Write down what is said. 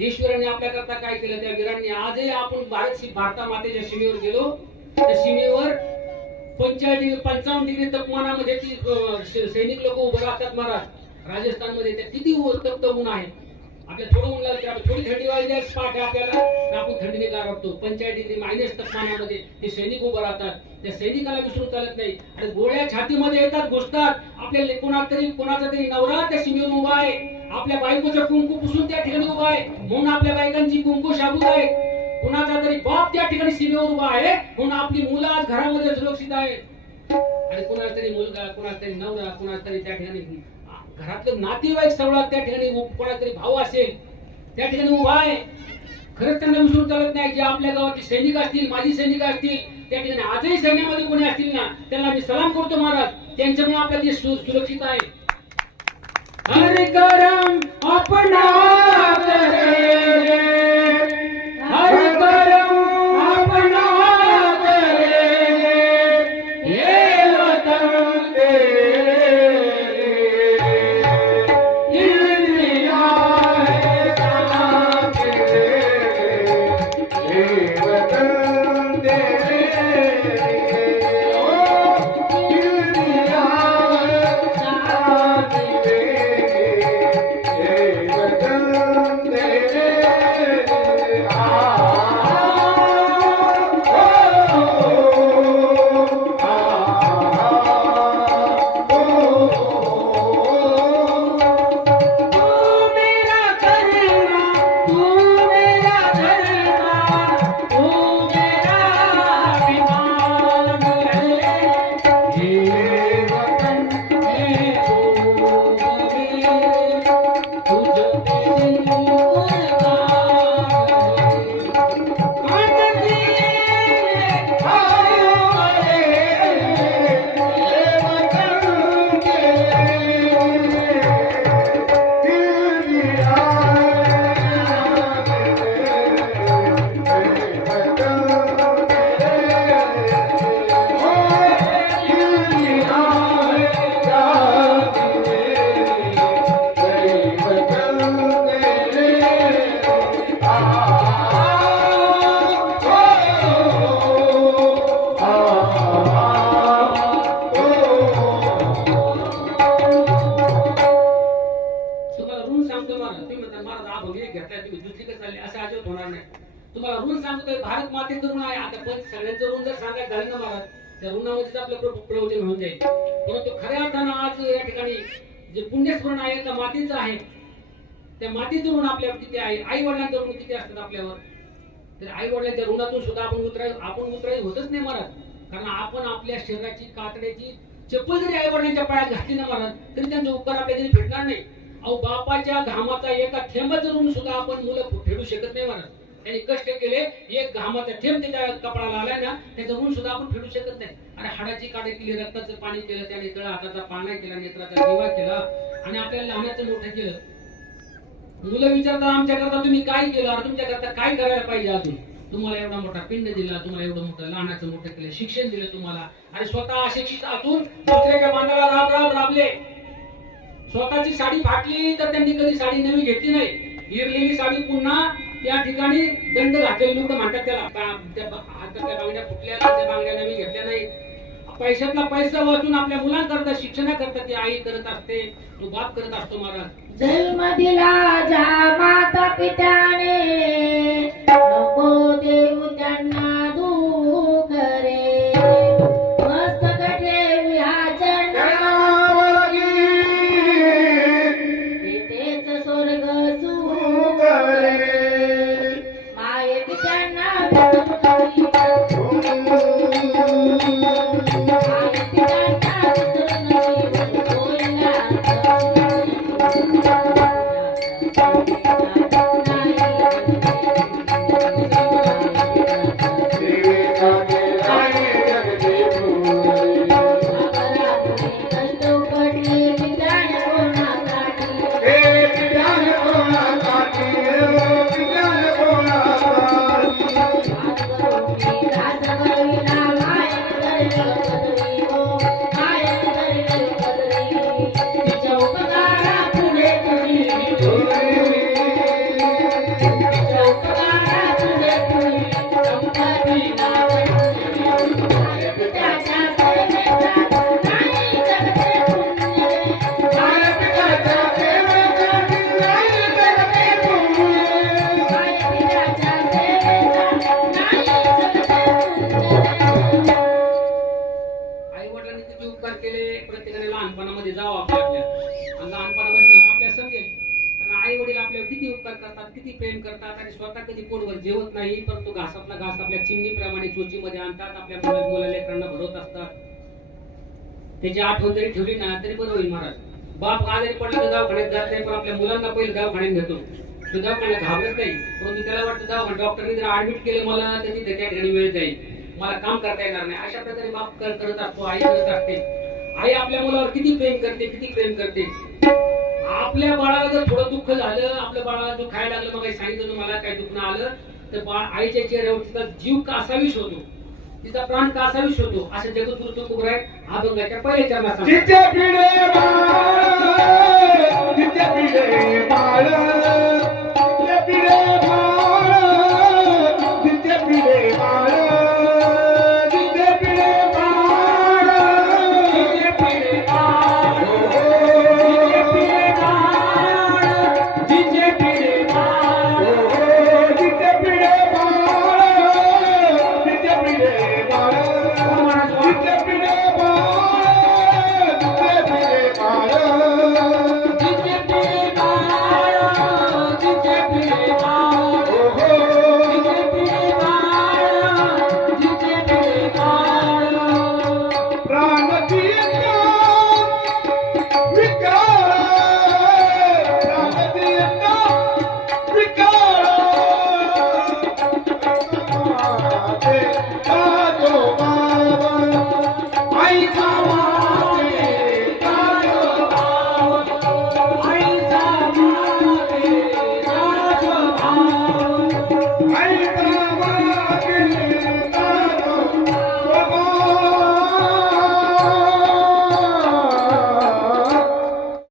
देशवीरांनी आपल्याकरता काय केलं? त्या वीरांनी आजही आपण भारत भारता मातेच्या सीमेवर गेलो. त्या सीमेवर पंचेचाळीस डिग्री पंचावन्न डिग्री तापमानामध्ये ती सैनिक लोक उभं राहतात महाराज. राजस्थानमध्ये त्या किती उ- तप्त ऊन आहे. आपल्या थोडं ऊन लागलं थोडी थंडी वाजली स्पाट आहे आपल्याला. आपण थंडीने गारवतो पंचेचाळीस डिग्री मायनस तापमानामध्ये ते सैनिक उभं राहतात. त्या सैनिकाला विसरून चालत नाही. आणि गोळ्या छातीमध्ये येतात घुसतात. आपल्या कोणाला तरी कोणाचा तरी नवरा त्या सीमेवर उभा आहे. आपल्या बायकोचं कुंकू पुसून त्या ठिकाणी उभा आहे. म्हणून आपल्या बायकांची कुंकू शाबूत आहे. कुणाचा तरी बाप त्या ठिकाणी सीमेवर उभा आहे. म्हणून आपली मुलं आज घरामध्ये सुरक्षित आहे आणि कुणाला तरी मुलगा कुणाला तरी नवरा कुणाला तरी त्या ठिकाणी घरातलं नातेवाईक सगळा त्या ठिकाणी कोणाला तरी भाऊ असेल त्या ठिकाणी उभा आहे. खरंच त्यांना विसरून चालत नाही. जे आपल्या गावातले सैनिक असतील माजी सैनिक असतील त्या ठिकाणी आजही सैन्यामध्ये कोणी असतील ना त्यांना मी सलाम करतो महाराज. त्यांच्यामुळे आपला देश सुरक्षित आहे. हर we're not. तुम्हाला सांगतोय भारत मातेचं ऋण आहे. आता पण सगळ्यांचं ऋण जर सांगायचं झालं ना महाराज त्या ऋणामध्येच आपलं प्रवचन होऊन जाईल. परंतु खऱ्या अर्थानं आज या ठिकाणी जे पुण्यस्मरण आहे त्या मातीचं आहे. त्या मातीचं ऋण आपल्यावर किती आहे. आई वडिलांचं ऋण किती असतात आपल्यावर? तर आई वडिलांच्या ऋणातून सुद्धा आपण उतराय आपण उतराय होतच नाही महाराज. कारण आपण आपल्या शरीराची कातड्याची चप्पल जरी आई वडिलांच्या पायात घातली ना महाराज तरी त्यांचा उपकार आपल्या जरी भेटणार नाही. अहो बापाच्या घामाचा एका थेंबाचं ऋण सुद्धा आपण मुलं फेडू शकत नाही महाराज. त्यांनी कष्ट केले एक घामाचा थेंब त्याच्या कपडाला आलाय ना त्याचं ऊन सुद्धा आपण फेडू शकत नाही. अरे हाडाची काडे केली रक्ताचं पाणी केलं त्याने तळ हाताचा पाळणा केला नेत्राचा दिवा केला आणि आपल्याला लहानाचं मोठं केलं. मुलं विचारतात आमच्याकरता तुम्ही काय केलं? अरे तुमच्याकरता काय करायला पाहिजे अजून? तुम्हाला एवढा मोठा पिंड दिला तुम्हाला एवढं मोठं लहानाचं मोठं केलं शिक्षण दिलं तुम्हाला. आणि स्वतः अशिक्षित असून दुसऱ्याच्या मांडाला राब राब राबले. स्वतःची साडी फाटली तर त्यांनी कधी साडी नवी घेतली नाही. हिरलेली साडी पुन्हा त्या ठिकाणी दंड घातलेलं लुगडं म्हणतात त्याला त्या बांगड्या फुटल्या त्या बांगड्या नवी घेतल्या नाही पैशातला पैसा वाचून आपल्या मुलांकरता शिक्षणाकरता ती आई करत असते तो बाप करत असतो महाराज. जन्म दिला माता पिता लहानपणामध्ये जावं आपल्या आपल्या. आणि लहानपणामध्ये तेव्हा आपल्या समजेल कारण आई वडील आपल्यावर किती उपकार करतात किती प्रेम करतात आणि स्वतः कधी पोटभर जेवत नाही परंतु घास आपला घास आपल्या चिमणीप्रमाणे चोचीमध्ये आणतात आपल्या मुलांना लेकरांना भरवत असतात. त्याची आठवण जरी ठेवली ना तरी बरं होईल महाराज. बाप आजारी पडला तर दवाखान्यात जात नाही पण आपल्या मुलांना पहिले दवाखान्यात घेतो तो दवाखान्यात घाबरत नाही परंतु त्याला वाटतं दवाखान्यात डॉक्टरने जर ऍडमिट केलं मला तर तिथे त्या ठिकाणी वेळ जाईल. मला काम करता येणार नाही. अशा प्रकारे बाप करत असतो आई करत असते. आई आपल्या मुलावर किती प्रेम करते किती प्रेम करते. आपल्या बाळाला जर थोडं दुःख झालं आपल्या बाळाला जो खायला लागलं मग काही सांगितलं तुम्हाला काही दुखणं आलं? तर बाळ आईच्या चेहऱ्यावर तिचा जीव कासावीस होतो तिचा प्राण कासावीस होतो असं जगद्गुरु तुकोबराय हा अभंगाच्या पहिल्या चरणाचा पिढे पिढे